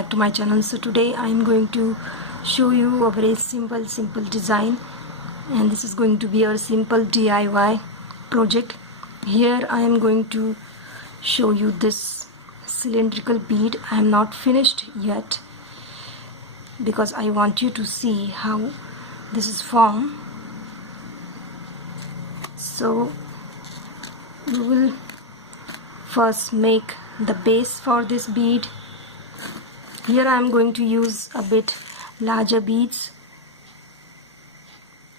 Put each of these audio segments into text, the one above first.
back to my channel. So today I am going to show you a very simple design, and this is going to be a simple DIY project. Here I am going to show you this cylindrical bead. I am not finished yet because I want you to see how this is formed. So we will first make the base for this bead. Here I am going to use a bit larger beads.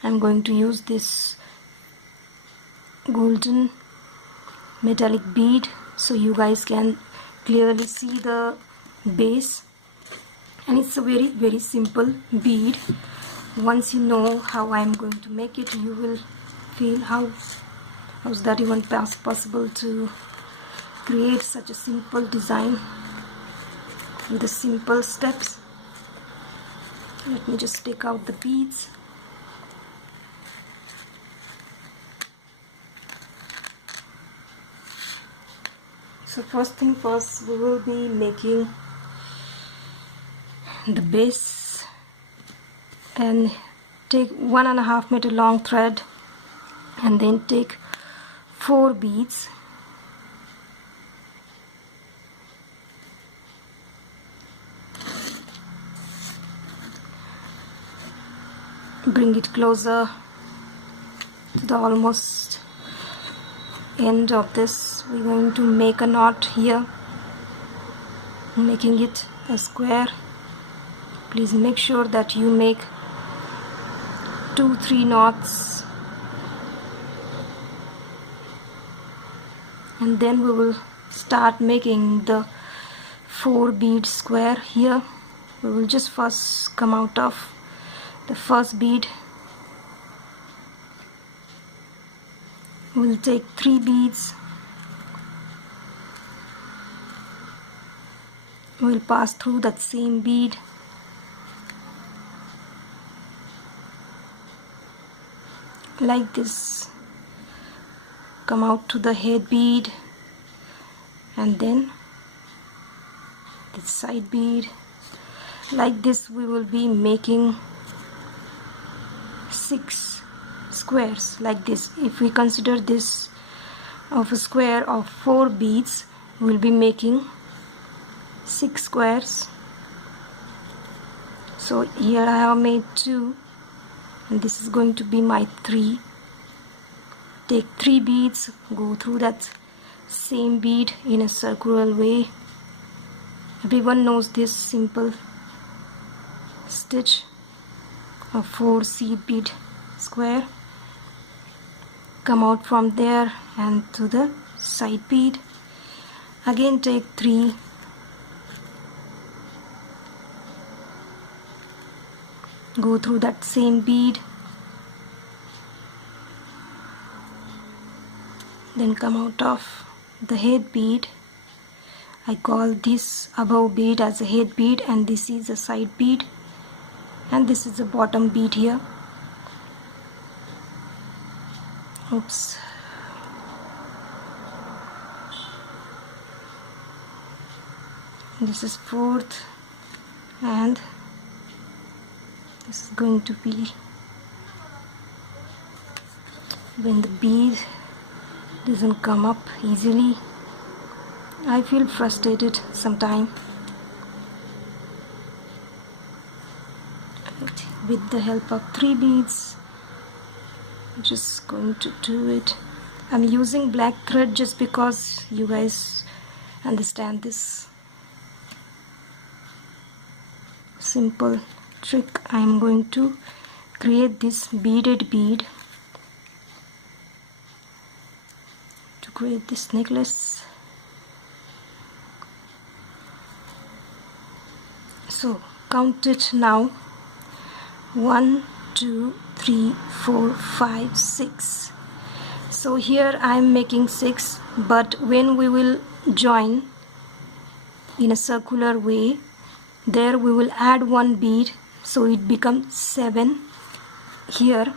I am going to use this golden metallic bead so you guys can clearly see the base, and it's a very simple bead. Once you know how I am going to make it, you will feel how's that even possible to create such a simple design with the simple steps. Let me just take out the beads. So first thing first, we will be making the base, and take 1.5 meter long thread and then take 4 beads. Bring it closer to the almost end of this. We're going to make a knot here, making it a square. Please make sure that you make 2-3 knots, and then we will start making the 4 bead square. Here we will just first come out of the first bead. We'll take 3 beads. We'll pass through that same bead. Like this. Come out to the head bead, and then the side bead. Like this we will be making 6 squares like this. If we consider this of a square of 4 beads, we'll be making 6 squares. So here I have made 2, and this is going to be my 3. Take 3 beads, go through that same bead in a circular way. Everyone knows this simple stitch of 4 seed bead square. Come out from there and to the side bead. Again take 3. Go through that same bead. Then come out of the head bead. I call this above bead as a head bead, and this is a side bead, and this is the bottom bead here. Oops. This is 4th, and this is going to be when the bead doesn't come up easily. I feel frustrated sometimes. With the help of 3 beads, I'm just going to do it. I'm using black thread just because you guys understand this simple trick. I'm going to create this beaded bead to create this necklace. So count it now. 1, 2, 3, 4, 5, 6. So here I am making 6, but when we will join in a circular way, there we will add 1 bead, so it becomes 7. Here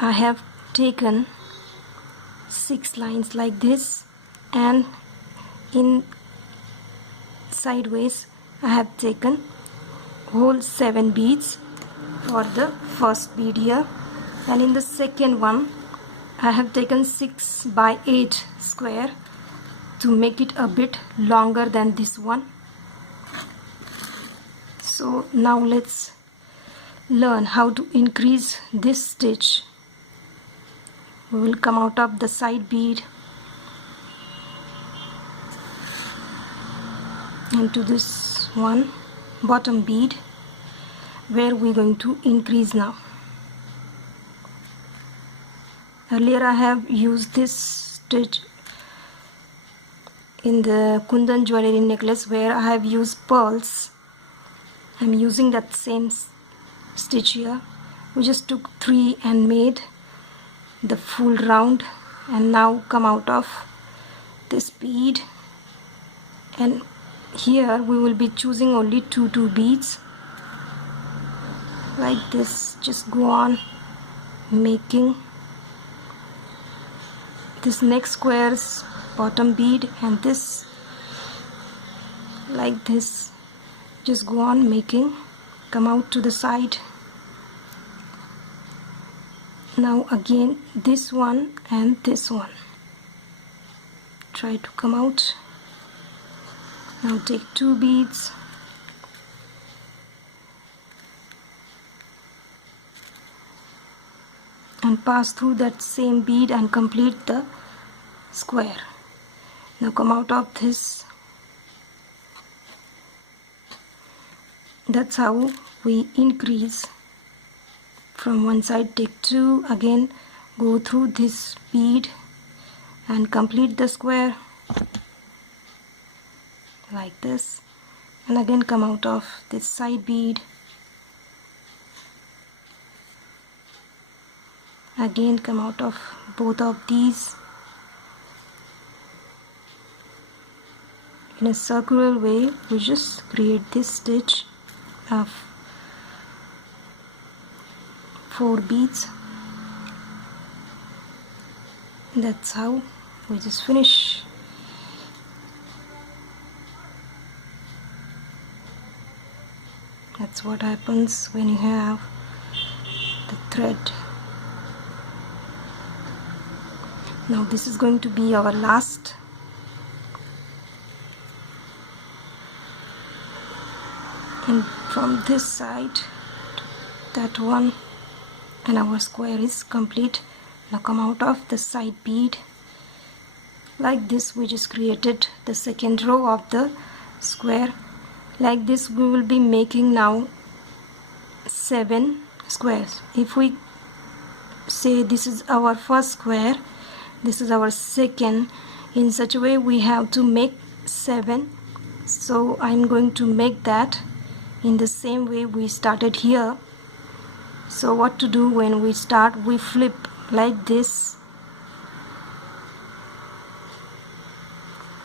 I have taken 6 lines like this, and in sideways I have taken whole 7 beads for the first bead here, and in the second one I have taken 6 by 8 square to make it a bit longer than this one. So now let's learn how to increase this stitch. We will come out of the side bead into this one bottom bead where we're going to increase now. Earlier I have used this stitch in the kundan jewelry necklace where I have used pearls. I'm using that same stitch here. We just took 3 and made the full round, and now come out of this bead, and here we will be choosing only 2 beads like this. Just go on making this next square's bottom bead and this like this. Just go on making, come out to the side. Now again this one and this one, try to come out. Now take 2 beads and pass through that same bead and complete the square. Now come out of this. That's how we increase from one side. Take 2, again go through this bead and complete the square like this, and again come out of this side bead, again come out of both of these in a circular way. We just create this stitch of 4 beads. That's how we just finish. That's what happens when you have the thread. Now this is going to be our last. And from this side to that one, and our square is complete. Now come out of the side bead like this. We just created the second row of the square. Like this we will be making now 7 squares. If we say this is our first square, this is our second, in such a way we have to make 7. So I'm going to make that in the same way we started here. So what to do when we start, we flip like this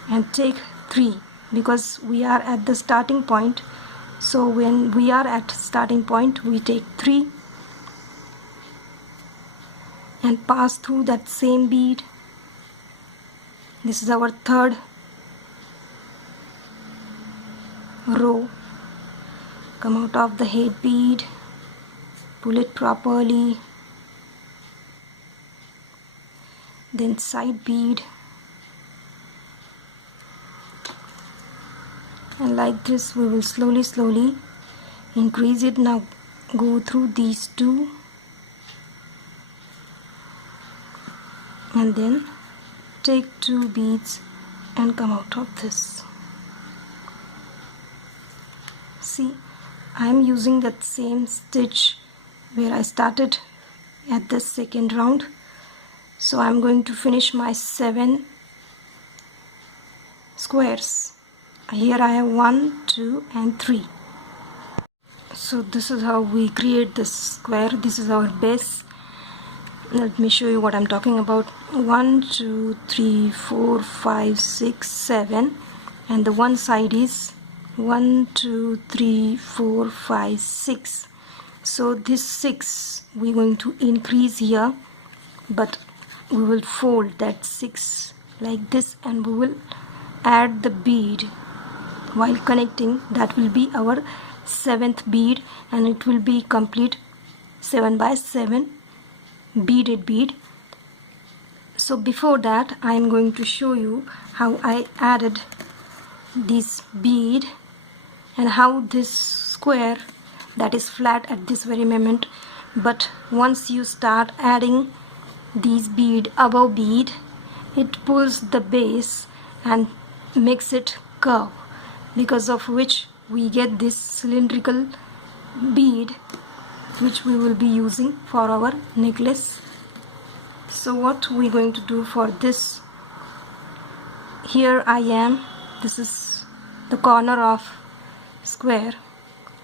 and take 3, because we are at the starting point. So when we are at starting point we take 3 and pass through that same bead. This is our third row. Come out of the head bead, pull it properly, then side bead, and like this we will slowly increase it. Now go through these 2 and then take 2 beads and come out of this. See, I am using that same stitch where I started at the second round. So I am going to finish my 7 squares. Here I have 1, 2 and 3. So this is how we create this square. This is our base. Let me show you what I'm talking about. 1, 2, 3, 4, 5, 6, 7, and the one side is 1, 2, 3, 4, 5, 6. So this 6 we're going to increase here, but we will fold that 6 like this and we will add the bead while connecting, that will be our 7th bead, and it will be complete 7 by 7 beaded bead. So before that, I am going to show you how I added this bead and how this square that is flat at this very moment, but once you start adding these bead above bead, it pulls the base and makes it curve, because of which we get this cylindrical bead which we will be using for our necklace. So what we're going to do for this, here I am, this is the corner of square.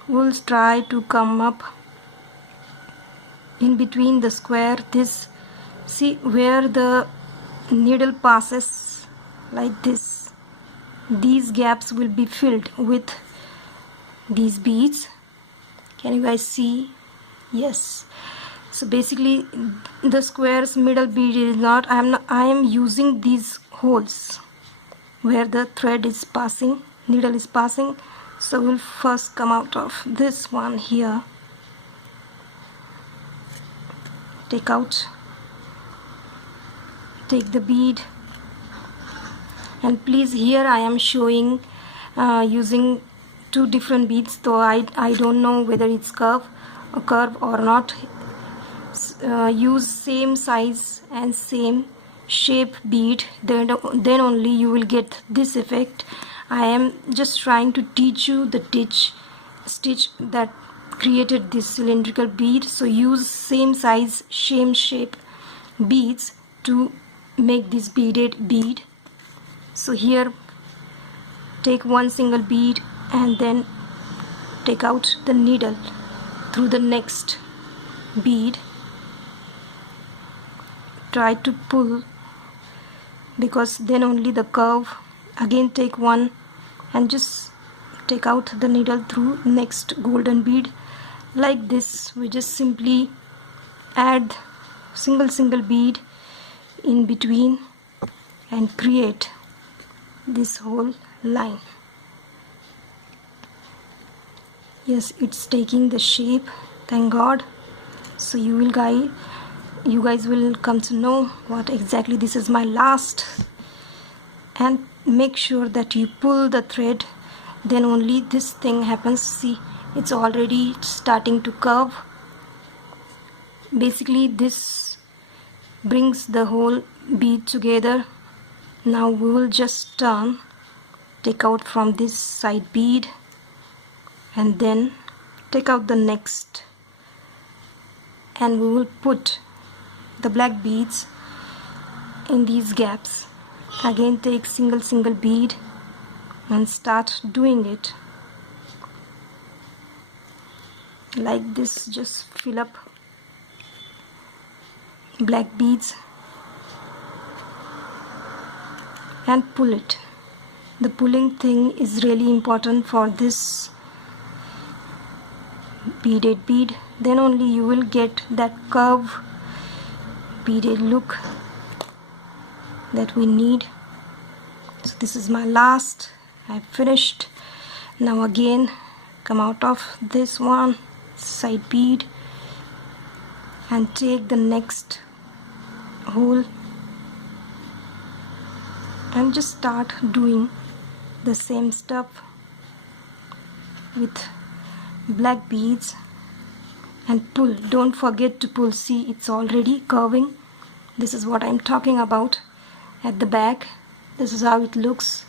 We'll try to come up in between the square. This, see where the needle passes like this, these gaps will be filled with these beads. Can you guys see? Yes. So basically the square's middle bead is not, I am using these holes where the thread is passing, needle is passing. So we'll first come out of this one here, take the bead, and please, here I am showing using 2 different beads, so I don't know whether it's curve or not. Use same size and same shape bead, then only you will get this effect. I am just trying to teach you the stitch that created this cylindrical bead. So use same size, same shape beads to make this beaded bead. So here take one single bead and then take out the needle through the next bead. Try to pull, because then only the curve. Again take one and just take out the needle through next golden bead. Like this, we just simply add single bead in between and create this whole line. Yes, it's taking the shape, thank God. So you guys will come to know what exactly this is my last. And make sure that you pull the thread, then only this thing happens. See, it's already starting to curve. Basically this brings the whole bead together. Now we will just turn, take out from this side bead, and then take out the next, and we will put the black beads in these gaps. Again take single bead and start doing it like this. Just fill up black beads and pull it. The pulling thing is really important for this beaded bead, then only you will get that curve beaded look that we need. So this is my last, I finished. Now again come out of this one side bead and take the next hole and just start doing the same stuff with black beads and pull. Don't forget to pull. See, it's already curving. This is what I'm talking about. At the back, this is how it looks.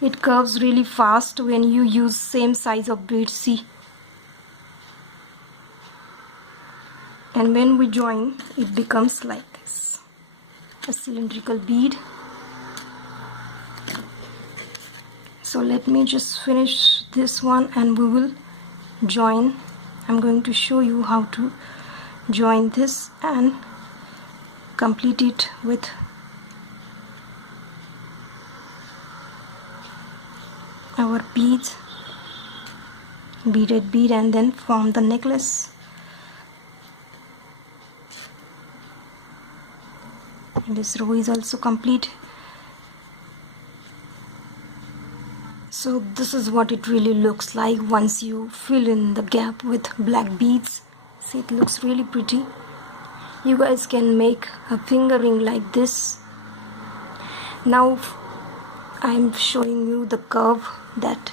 It curves really fast when you use same size of beads. See, and when we join, it becomes like this, a cylindrical bead. So let me just finish this one and we will join. I'm going to show you how to join this and complete it with our beads, beaded bead, and then form the necklace. And this row is also complete. So this is what it really looks like once you fill in the gap with black beads. See, it looks really pretty. You guys can make a finger ring like this. Now I'm showing you the curve that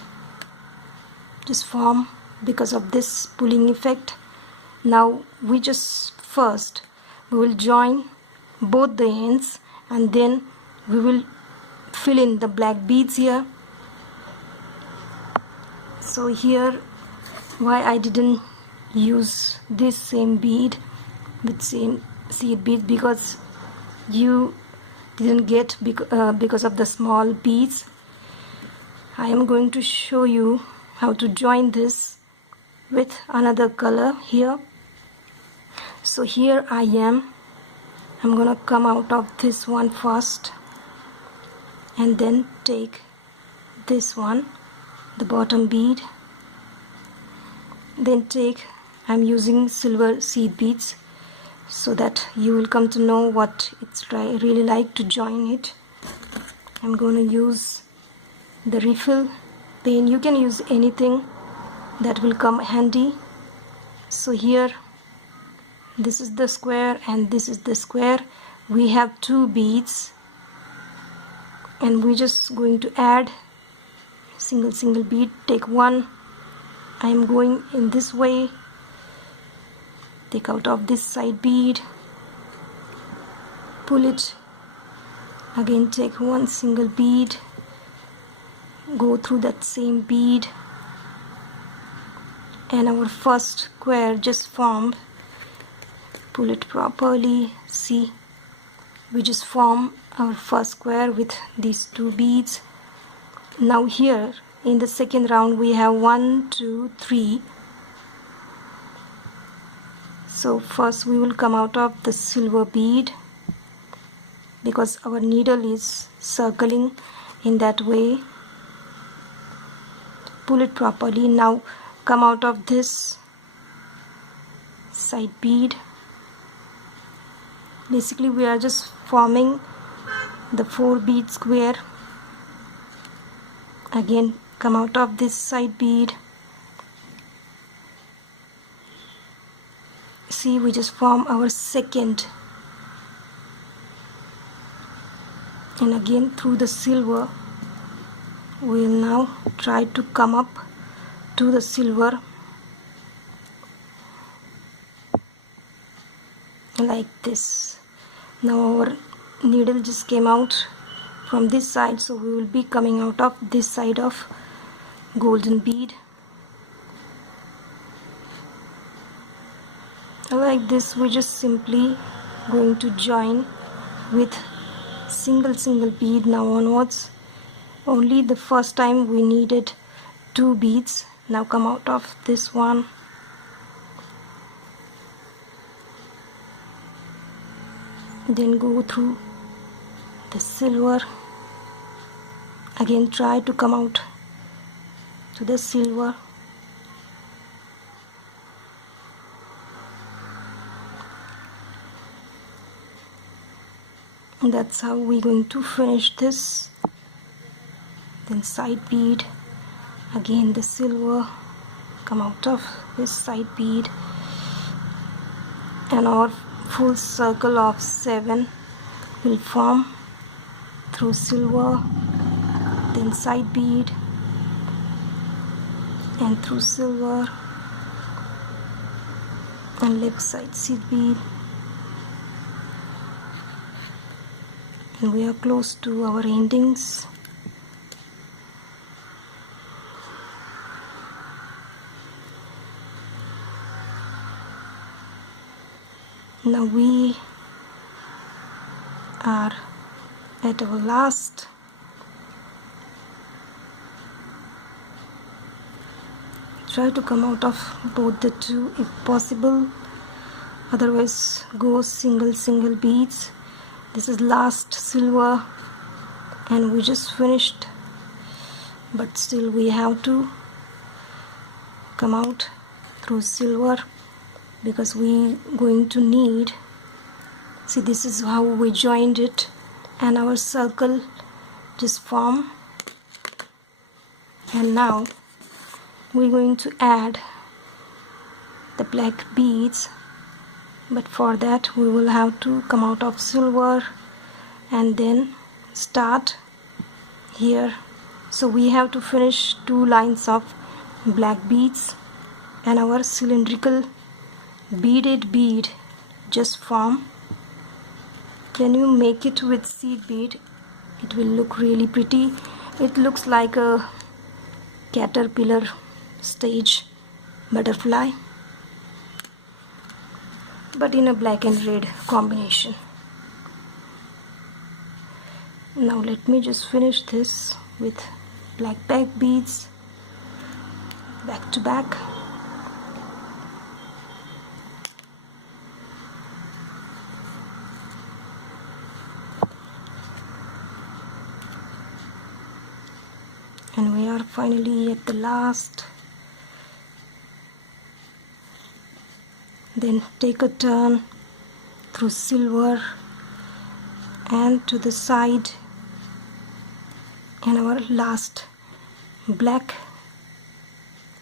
just form because of this pulling effect. Now we will join both the ends, and then we will fill in the black beads here. So here, why I didn't use this same bead with same seed bead, because you didn't get because of the small beads. I am going to show you how to join this with another color here. So here I'm gonna come out of this one first, and then take this one, the bottom bead, then I'm using silver seed beads so that you will come to know what it's really like to join it. I'm going to use the refill pen. You can use anything that will come handy. So here, this is the square and this is the square. We have 2 beads, and we're just going to add single bead. Take one. I am going in this way. Take out of this side bead, pull it, again take one single bead, go through that same bead, and our first square just formed. Pull it properly. See, we just form our first square with these 2 beads. Now here in the second round we have 1, 2, 3. So first we will come out of the silver bead, because our needle is circling in that way. Pull it properly. Now come out of this side bead. Basically we are just forming the 4 bead square. Again come out of this side bead. See, we just form our second, and again through the silver we will now try to come up to the silver like this. Now our needle just came out from this side, so we will be coming out of this side of golden bead. Like this, we just simply going to join with single bead now onwards. Only the first time we needed 2 beads. Now come out of this one, then go through the silver, again try to come out to the silver, and that's how we're going to finish this. Then side bead, again the silver, come out of this side bead, and our full circle of 7 will form through silver, then side bead, and through silver, and left side seed bead, and we are close to our endings. Now we are at our last. Try to come out of both the 2 if possible, otherwise go single beads. This is last silver and we just finished, but still we have to come out through silver because we going to need. See, this is how we joined it, and our circle just form And now we're going to add the black beads, but for that we will have to come out of silver and then start here. So we have to finish 2 lines of black beads and our cylindrical beaded bead just form. When you make it with seed bead, it will look really pretty. It looks like a caterpillar stage butterfly, but in a black and red combination. Now let me just finish this with black back beads back to back. And we are finally at the last. Then take a turn through silver and to the side, and our last black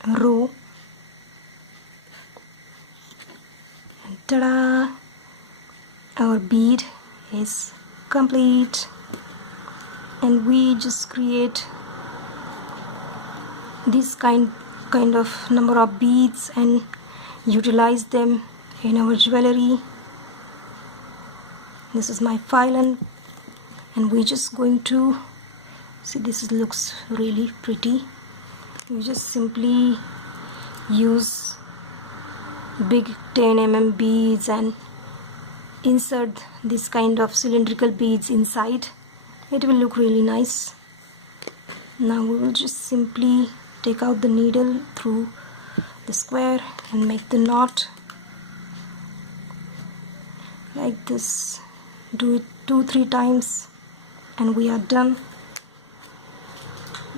row, and ta-da, our bead is complete. And we just create this kind of number of beads and utilize them in our jewelry. This is my filon, and we're just going to see, this looks really pretty. We just simply use big 10 mm beads and insert this kind of cylindrical beads inside. It will look really nice. Now we will just simply take out the needle through the square and make the knot like this. Do it 2-3 times and we are done.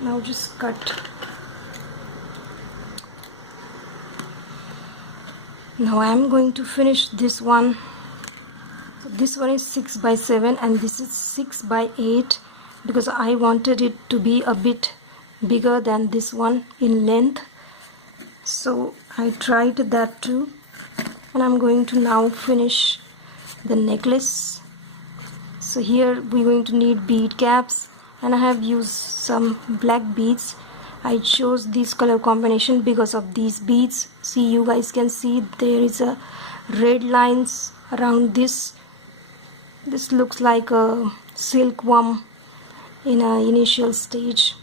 Now just cut. Now I am going to finish this one. So this one is 6 by 7 and this is 6 by 8 because I wanted it to be a bit bigger than this one in length. So I tried that too, and I'm going to now finish the necklace. So here we're going to need bead caps, and I have used some black beads. I chose this color combination because of these beads. See, you guys can see there is a red lines around this. This looks like a silkworm in an initial stage,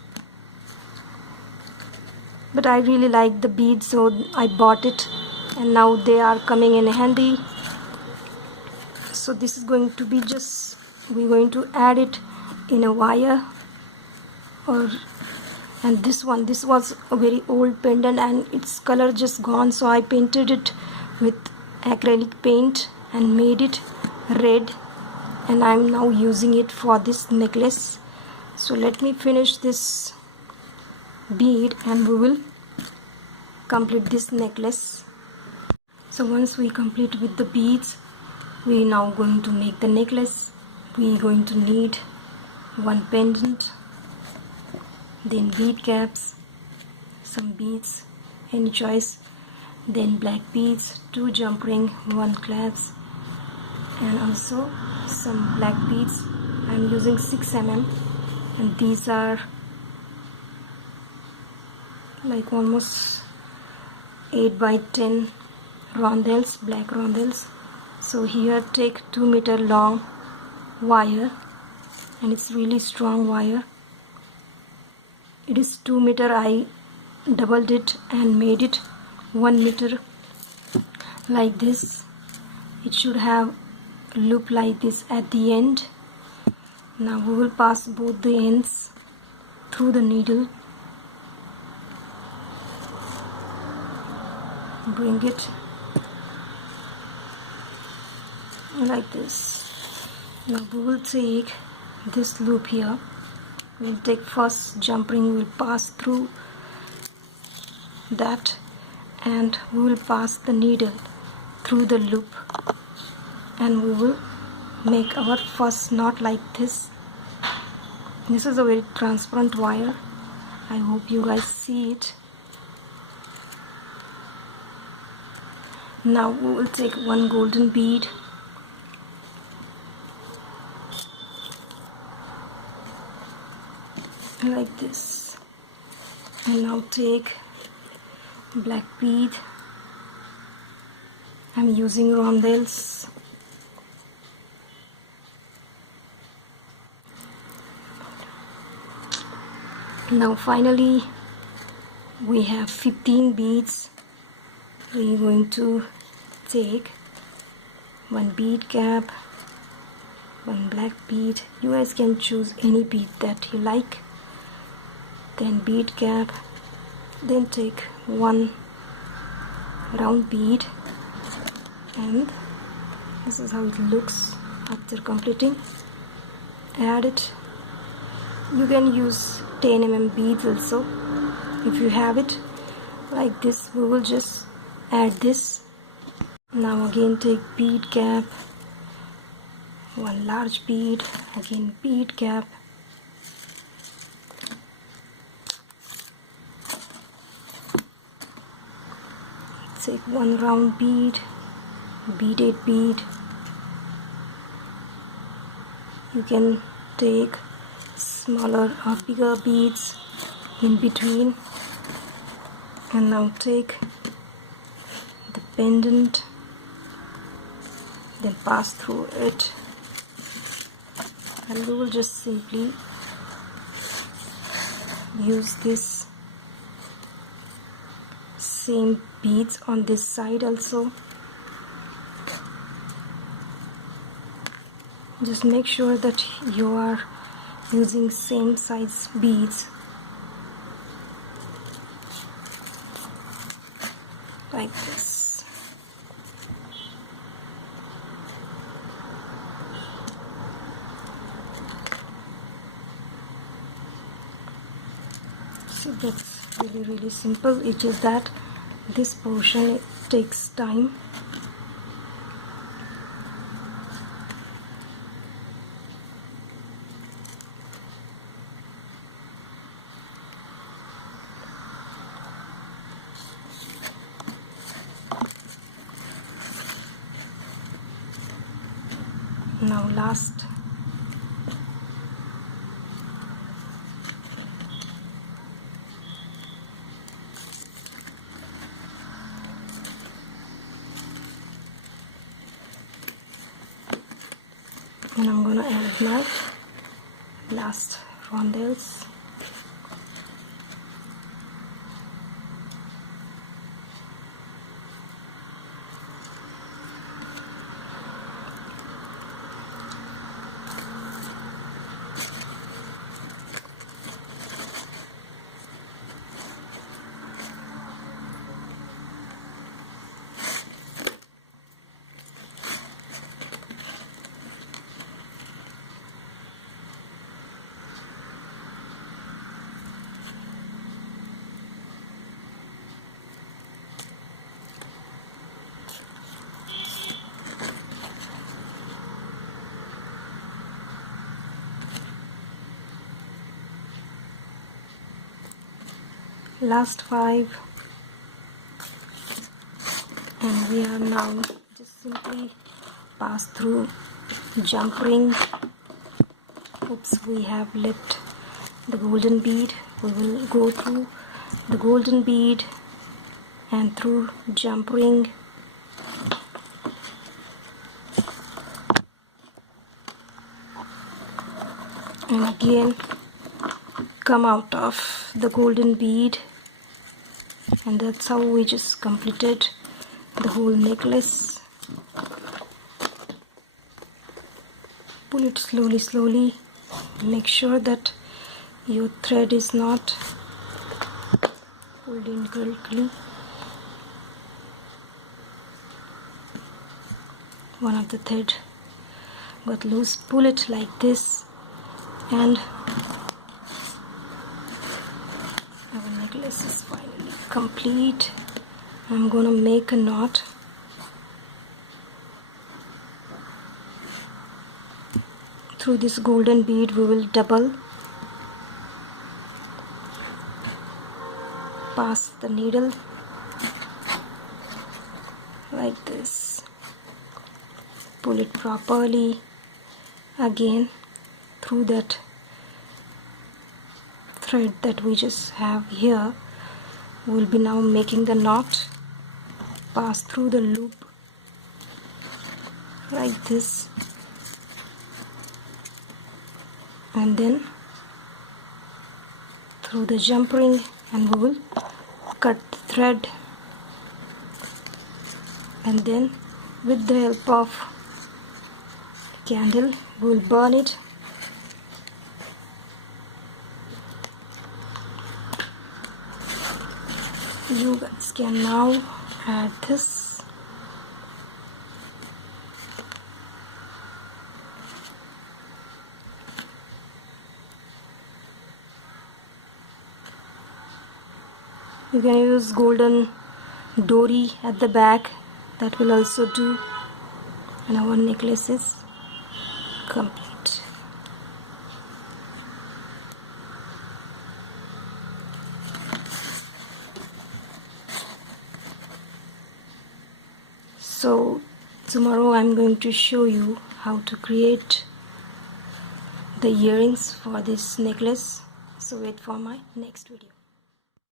but I really like the beads, so I bought it, and now they are coming in handy. So this is going to be just, we're going to add it in a wire, and this was a very old pendant and its color just gone, so I painted it with acrylic paint and made it red, and I'm now using it for this necklace. So let me finish this bead and we will complete this necklace. So once we complete with the beads, we are now going to make the necklace. We are going to need one pendant, then bead caps, some beads, any choice, then black beads, 2 jump ring, 1 clasp, and also some black beads. I'm using 6 mm, and these are like almost 8 by 10 rondelles, black rondelles. So here take 2 meter long wire, and it's really strong wire. It is 2 meter. I doubled it and made it 1 meter like this. It should have a loop like this at the end. Now we will pass both the ends through the needle. Bring it like this. Now we will take this loop here. We'll take first jump ring, we'll pass through that, and we will pass the needle through the loop, and we will make our first knot like this. This is a very transparent wire, I hope you guys see it. Now we will take one golden bead, like this, and now take black bead. I'm using rondelles. Now finally we have 15 beads. We're going to take one bead cap, one black bead. You guys can choose any bead that you like. Then bead cap. Then take one round bead, and this is how it looks after completing. Add it. You can use 10 mm beads also if you have it. Like this, we will just add this. Now again take bead cap, one large bead, again bead cap, take one round bead, beaded bead. You can take smaller or bigger beads in between. And now take the pendant, then pass through it, and we will just simply use this same beads on this side also. Just make sure that you are using same size beads, like this. See, that's really simple. It's just that this portion, it takes time. Now last. And I'm gonna add my last rondelles. Last 5, and we are now just simply pass through jump ring. Oops, we have left the golden bead. We will go through the golden bead and through jump ring. And again come out of the golden bead, and that's how we just completed the whole necklace. Pull it slowly. Make sure that your thread is not pulled in correctly. One of the thread got loose. Pull it like this, and our necklace is finally complete. I'm gonna make a knot. Through this golden bead we will double pass the needle like this, pull it properly again through that thread that we just have here. We'll be now making the knot, pass through the loop like this, and then through the jump ring, and we will cut the thread, and then with the help of candle we will burn it. You guys can now add this. You can use golden dory at the back, that will also do, and our necklace is complete. So tomorrow I'm going to show you how to create the earrings for this necklace, so wait for my next video.